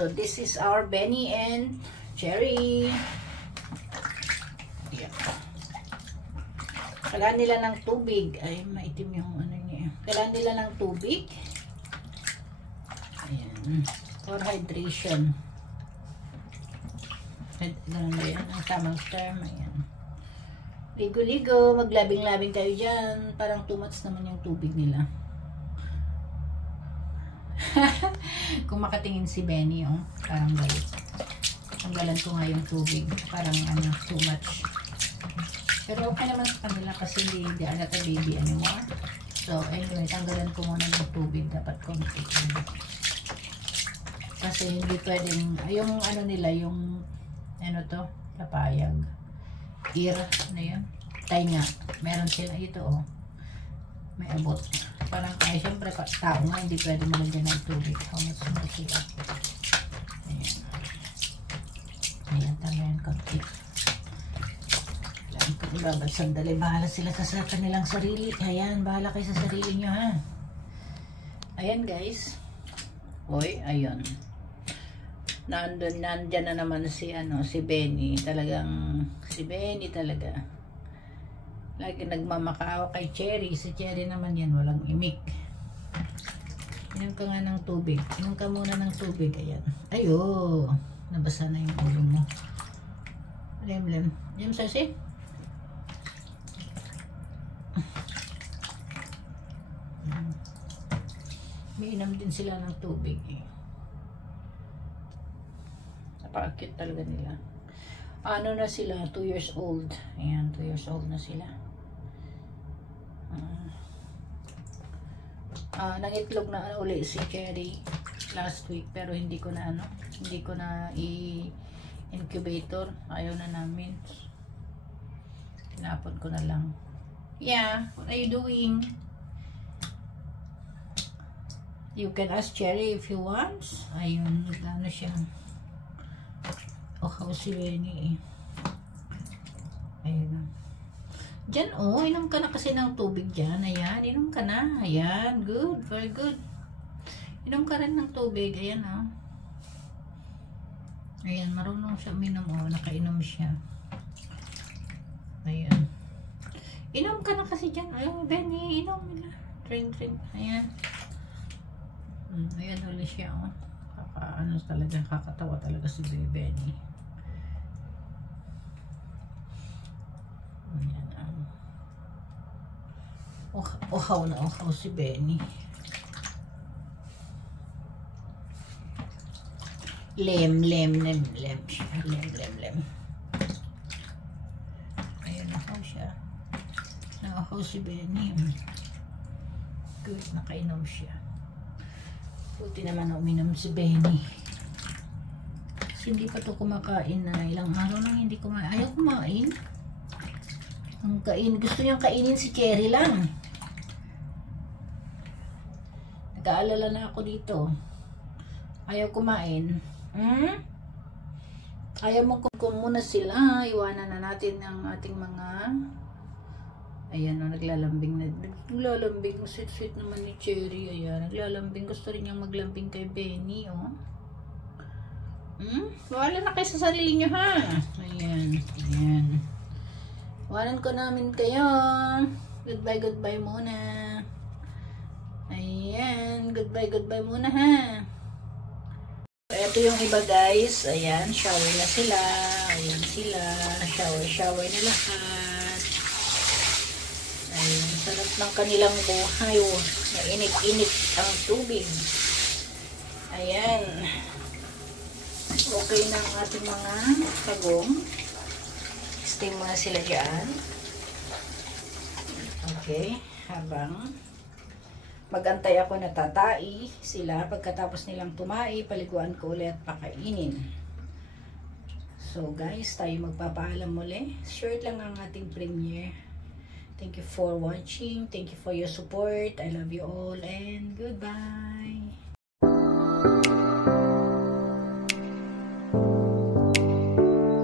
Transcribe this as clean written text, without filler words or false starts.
So this is our Benny and Cherry. Yeah. Kailangan nila ng tubig. Ay, maitim yung ano niya. Kailangan nila ng tubig. Ayan. For hydration. Ganun ba yan? Ang tamang term. Ayan. Ligo-ligo. Maglabing-labing kayo dyan. Parang too much naman yung tubig nila. Kung makatingin si Benny, oh, parang galit. Tanggalan ko nga yung tubig. Parang ano, too much. Pero okay naman sa kanila kasi hindi alata baby anymore. So anyway, tanggalan ko muna ng tubig. Dapat konti. Kasi hindi pwedeng, yung ano nila, yung ano to, kapayag. Ear, ano yun? Tainga. Meron sila ito, oh. May abot. Parang kaya syempre tao nga hindi pwede malagyan ng tubig. How much mo sila? Ayan. Ayan, tama yan konti. Alam ko ibabad sandali. Bahala sila sa kanilang sarili. Ayan, bahala kayo sa sarili nyo, ha. Ayan guys. Oy, ayun. Nandyan na naman si Benny. Talagang si Benny talaga. Lagi nagmamakaawa kay Cherry. Si Cherry naman yan, walang imik. Inom ka nga ng tubig. Inom ka muna ng tubig. Ayan. Ayo, nabasa na yung ulo mo. Lem. Yan, Sasi. May inom din sila ng tubig eh. Napaka-cute talaga nila. Ano na sila? 2 years old. Ayan, 2 years old na sila. Nangitlog na uli si Cherry last week pero hindi ko na i-incubator. Ayaw na namin. Tinapon ko na lang. Yeah, what are you doing? You can ask Cherry if you want. Ayun, ano siya. How si Benny eh. Ayun na. Diyan, oh, inom ka na kasi ng tubig dyan. Ayan, inom ka na. Ayan, good, very good. Inom ka rin ng tubig. Ayan, oh. Ayan, marunong siya minom, oh. Nakainom siya. Ayan. Inom ka na kasi dyan. Ayun, Benny, inom nila. Drink. Ayan. Ayan ulit siya, oh. Kakatawa talaga si Benny. Ayan, uhaw na uhaw si Benny. Lem siya. Lem. Ayan, uhaw siya. Nauhaw si Benny. Good, nakainom siya. Buti naman uminom si Benny. Kasi hindi pa to kumakain na ilang araw nang hindi kumain. Ayaw kumain. Gusto niyang kainin si Cherry lang. Nag-aalala na ako dito. Ayaw kumain. Ayaw mo muna sila. Iwanan na natin ang ating mga... Ayan, naglalambing na. Naglalambing. Sweet naman ni Cherry. Ayan, naglalambing. Gusto rin niyang maglambing kay Benny, oh. Wala na kayo sa sarili niyo, ha? Ayan. Wanan ko namin kayo. Goodbye muna. Ayan, goodbye muna, ha? Ito yung iba, guys. Ayan, shower na sila. Ayan sila. Shower na lahat. Ayan, sarap ng kanilang buhay. Mainit-init ang tubig. Ayan. Okay na ang ating mga pagong. Steam muna sila dyan. Okay. Habang magantay ako na tatai sila. Pagkatapos nilang tumai, paliguan ko ulit at pakainin. So guys, tayo magpapaalam muli. Short lang ang ating premiere. Thank you for watching. Thank you for your support. I love you all and goodbye.